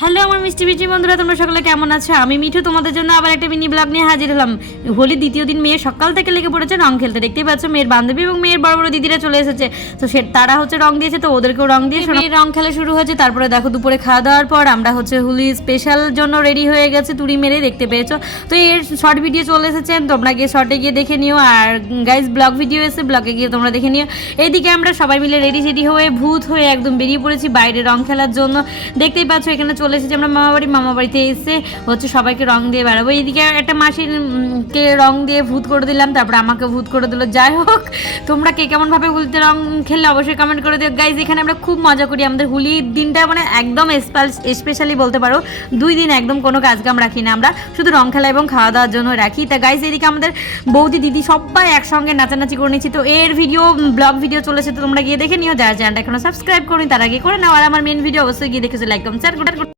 Hello আমার মিষ্টি মিষ্টি বন্ধুরা, তোমরা সকলে কেমন আছো? আমি মিঠু তোমাদের জন্য আবার একটা মিনি ব্লগ নিয়ে হাজির হলাম। হোলির দ্বিতীয় দিন মেয়ে সকাল থেকে লেগে পড়েছে রং খেলতে। দেখতেই পাচ্ছ মেয়ের বান্ধবী এবং মেয়ের বড় বড় দিদিরা চলে এসেছে। তো তারা হচ্ছে রং দিয়েছে, তো ওদেরকেও রং দিয়ে মেয়ের রং খেলা শুরু হয়েছে। তারপরে দেখো দুপুরে খাওয়া দাওয়ার পর আমরা হচ্ছে হোলি স্পেশাল জন্য রেডি হয়ে গেছে, তুড়ি মেরে দেখতে পেয়েছো। তো এর শর্ট ভিডিও চলে এসেছেন, তোমরা গিয়ে শর্টে গিয়ে দেখে নিও। আর গাইজ ব্লগ ভিডিও এসে ব্লগে গিয়ে তোমরা দেখে নিও। এইদিকে আমরা সবাই মিলে রেডি হয়ে ভূত হয়ে একদম বেরিয়ে পড়েছি বাইরে রং খেলার জন্য। দেখতেই পাচ্ছ এখানে চলে এসেছি আমরা মামা বাড়িতে এসে হচ্ছে সবাইকে রং দিয়ে বেড়াবো। এইদিকে একটা মাসিকে রং দিয়ে ভূত করে দিলাম, তারপরে আমাকে ভূত করে দিল। যাই হোক, তোমরা কে কেমন ভাবে হোলিতে রং খেললে অবশ্যই কমেন্ট করে দিও গাইজ। এখানে আমরা খুব মজা করি, আমাদের হোলির দিনটা মানে একদম স্পেশালি বলতে পারো। 2 দিন একদম কোনো কাজকাম রাখি না, আমরা শুধু রং খেলা এবং খাওয়া দাওয়ার জন্য রাখি। তা গাইজ এদিকে আমাদের বৌদি দিদি সবাই একসঙ্গে নাচানাচি করে নিচ্ছি। তো এর ভিডিও ব্লগ ভিডিও চলেছে, তো তোমরা গিয়ে দেখে নিও। যারা চ্যানেলটা এখনো সাবস্ক্রাইব করনি তারা গিয়ে করে নাও। আর আমার মেন ভিডিও অবশ্যই গিয়ে দেখেছো, লাইক কমেন্ট শেয়ার